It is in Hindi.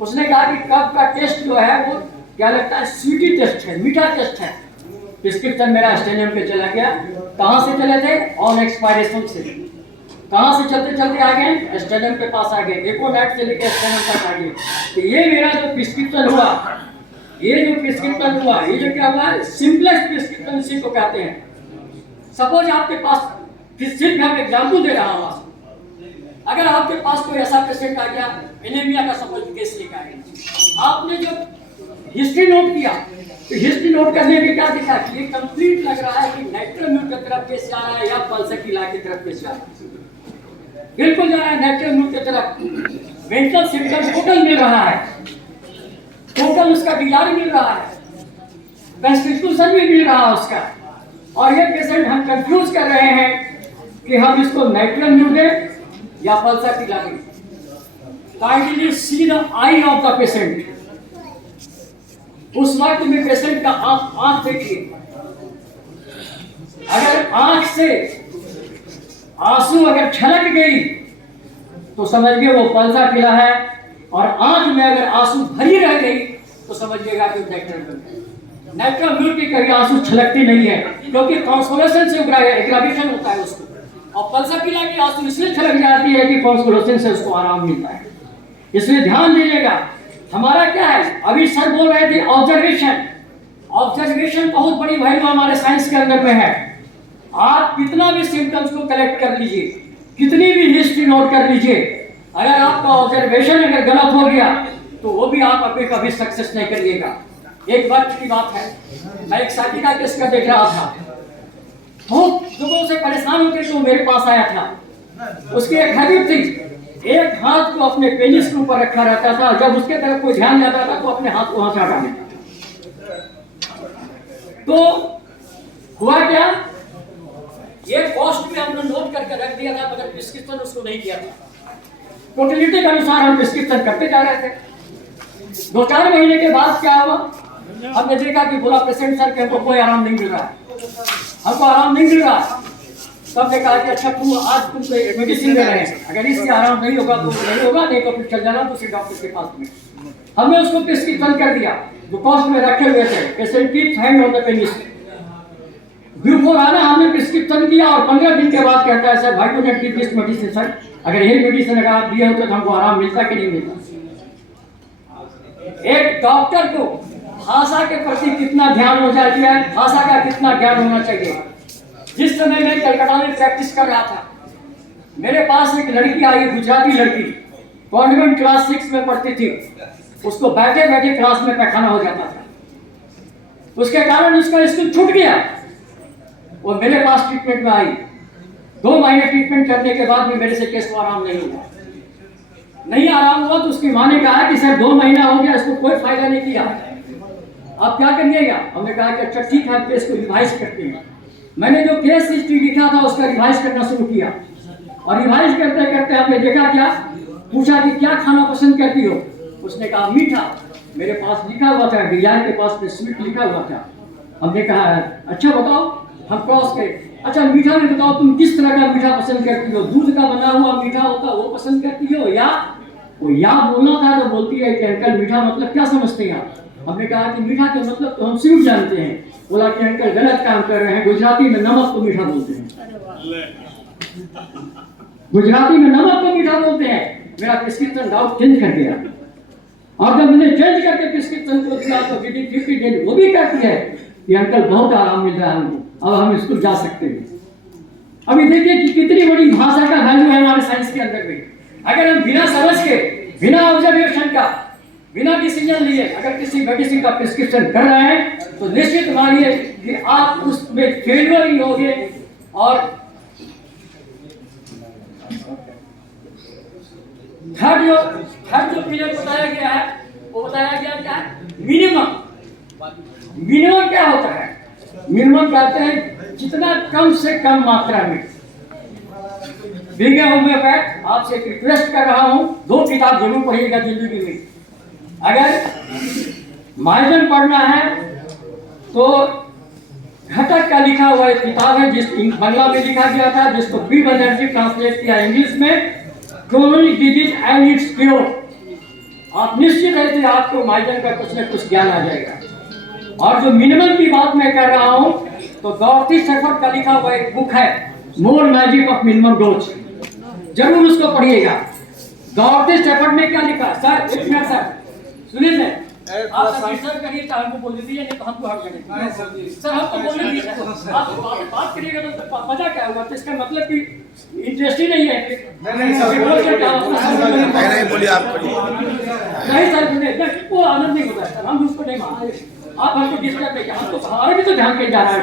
उसने कहा कि कफ का टेस्ट जो है वो क्या लगता है, स्वीटी टेस्ट है, मीठा टेस्ट है। प्रिस्क्रिप्शन मेरा स्टेडियम पे चला गया। कहाँ से चले थे? ऑन एक्सपायरेशन से। कहाँ से चलते चलते आ गए? स्टेडियम के पास आ गए, एको नाइट से लेकर स्टेडियम तक आ गए। तो ये मेरा जो प्रिस्क्रिप्शन हुआ, ये जो प्रिस्क्रिप्शन हुआ, ये जो क्या हुआ, सिंपलेस्ट प्रिस्क्रिप्शन इसी को कहते हैं। सपोज आपके पास, सिर्फ मैं एग्जाम्पल दे रहा हूँ, अगर आपके पास कोई ऐसा पेशेंट आ गया, एनीमिया का सपोज केस लेकर आए, आपने जो हिस्ट्री नोट किया, तो हिस्ट्री नोट करने में क्या दिखा कि ये कंप्लीट लग रहा है कि नाइट्रोम्यूट की तरफ केस जा रहा है या पल्सकीला की तरफ केस जा रहा है। बिल्कुल जा रहा है नाइट्रोम्यूट की तरफ। मेंटल सिम्टम टोटल मिल रहा है, टोटल उसका बीमारी मिल रहा है, कंस्टिट्यूशन भी मिल रहा है उसका। और ये पेशेंट हम कंफ्यूज कर रहे हैं कि हम इसको नाइट्रोम्यूट दें या पल्सकीला दें। Kindly see the I of the patient. उस वक्त में पेशेंट का आंख देखिए, अगर आंख से आंसू अगर छलक गई तो समझिए वो पल्सकीला है, और आंख में अगर आंसू भरी रह गई तो समझिएगा कि नाइट्रोम्यूट की कभी आंसू छलकती नहीं है, क्योंकि कॉन्सोलेशन से एग्रावेशन होता है उसको। और पल्सकीला की आंसू इसलिए छलक जाती है कि कॉन्सोलेशन से उसको आराम मिलता है। इसलिए ध्यान दीजिएगा, हमारा क्या है, अभी सर बोल रहे थे ऑब्जर्वेशन। ऑब्जर्वेशन बहुत बड़ी वैल्यू हमारे साइंस के अंदर में है। आप कितना भी सिम्टम्स को कलेक्ट कर लीजिए, कितनी भी हिस्ट्री नोट कर लीजिए, अगर आपका ऑब्जर्वेशन अगर गलत हो गया तो वो भी आप अपने कभी सक्सेस नहीं करिएगा। एक वक्त की बात है, मैं एक साथी का केस का देख रहा था, बहुत लोगों से परेशान होकर तो मेरे पास आया था। उसकी एक हैबिट थी, एक हाथ को अपने पेनिस के ऊपर रखा रहता था, जब उसके तरफ कोई ध्यान जाता था तो अपने हाथ को वहां से हटा देता। तो हुआ क्या, ये कॉस्ट में हमने नोट करके रख दिया था, मगर प्रिस्क्रिप्शन उसको नहीं किया था। टोटलिटी के अनुसार हम प्रिस्क्रिप्शन करते जा रहे थे। 2-4 महीने के बाद क्या हुआ, हमने देखा कि बोला पेशेंट सर के हमको कोई आराम नहीं मिल रहा है, हमको आराम नहीं मिल रहा है। तब ने कहा कि अच्छा आज तुम मेडिसिन दे रहे हैं, अगर इससे आराम नहीं होगा तो नहीं होगा, नहीं तो फिर चल जाना दूसरे डॉक्टर के पास में। हमने उसको प्रिस्क्रिप्शन कर दिया जो कॉस्ट में रखे हुए थे, पेशेंट की hand on the penis. Before आना हमने प्रिस्क्रिप्शन किया और 15 दिन के बाद कहता है सर भाई टू नेट दिस मेडिसिन सर, अगर यही मेडिसिन अगर आप दिए होते तो हमको आराम मिलता कि नहीं मिलता। एक डॉक्टर को भाषा के प्रति कितना ध्यान हो जाती है, भाषा का कितना ज्ञान होना चाहिए। जिस समय मैं कलकत्ता में प्रैक्टिस कर रहा था, मेरे पास एक लड़की आई, गुजराती लड़की, कॉन्वेंट क्लास 6 में पढ़ती थी। उसको बैठे बैठे क्लास में पैखाना हो जाता था, उसके कारण उसका स्कूल छूट गया। वो मेरे पास ट्रीटमेंट में आई, 2 महीने ट्रीटमेंट करने के बाद भी मेरे से केस को आराम नहीं हुआ। नहीं आराम हुआ तो उसकी माँ ने कहा कि सर 2 महीना हो गया, इसको कोई फायदा नहीं किया, आप क्या करिएगा। हमने कहा कि अच्छा ठीक है, केस को रिवाइज करते हैं। मैंने जो केस हिस्ट्री लिखा था उसका रिवाइज करना शुरू किया, और रिवाइज करते करते हमने देखा क्या, पूछा कि क्या खाना पसंद करती हो, उसने कहा मीठा। मेरे पास लिखा हुआ था, डिजाइन के पास में स्वीट लिखा हुआ था। हमने कहा अच्छा बताओ, हम क्रॉस करें, अच्छा मीठा में बताओ तुम किस तरह का मीठा पसंद करती हो, दूध का बना हुआ मीठा होता वो पसंद करती हो, या वो या बोलना था तो बोलती है कि अंकल मीठा मतलब क्या समझते हैं आप। हमने कहा कि मीठा के मतलब तो हम सिर्फ जानते हैं। बोला कि अंकल गलत काम कर रहे हैं, गुजराती में नमक को मीठा बोलते हैं, गुजराती में नमक को मीठा बोलते हैं। मेरा प्रिस्क्रिप्शन डाउट चेंज कर दिया, और जब मैंने चेंज करके प्रिस्क्रिप्शन को दिया तो विद इन 50 डेज वो भी कहती है कि अंकल बहुत आराम मिल रहा है हमको, अब हम स्कूल जा सकते हैं। अभी देखिए कि कितनी बड़ी भाषा का वैल्यू है हमारे साइंस के अंदर में। अगर हम बिना समझ के, बिना ऑब्जर्वेशन का, बिना डिसीजन लिए अगर किसी मेडिसिन का प्रिस्क्रिप्शन कर रहे हैं तो निश्चित मानिए कि आप उसमें फेलियर ही होंगे। और थर्ड जो पीरियड बताया गया है, वो बताया गया क्या है, मिनिमम। मिनिमम क्या होता है, मिनिमम कहते हैं जितना कम से कम मात्रा में। होम्योपैथ आपसे एक रिक्वेस्ट कर रहा हूं, 2 किताब जरूर पढ़िएगा जिंदगी में। अगर मार्जिन पढ़ना है तो घटक का लिखा हुआ एक किताब है, जिस बांग्ला में लिखा गया था, जिसको बी बनर्जी ट्रांसलेट किया इंग्लिश में, chronic disease and it's cure. आप निश्चित है कि आपको माइजन का कुछ न कुछ ज्ञान आ जाएगा। और जो मिनिमम की बात मैं कर रहा हूं, तो डॉर्टी शेफर्ड का लिखा हुआ एक बुक है, मोर मैजिक ऑफ मिनिमम डोज, जरूर उसको पढ़िएगा। डॉर्टी शेफर्ड ने क्या लिखा? सर एक मिनट सर, सुनिए सर, आप सब डिस्टर्ब करिए, तो हमको बोल दीजिए, नहीं तो हमको हट जाएंगे। सर हमको बोलने दीजिए, आप बात करिएगा तो मजा क्या होगा? तो इसका मतलब कि इंटरेस्ट ही नहीं है। नहीं बोलिए आप नहीं सर, वो आनंद नहीं होता है सर, हम उसको नहीं मानते। आप हमको डिस्टर्ब नहीं किया, हमको हमारा भी तो ध्यान कहीं जा रहा है।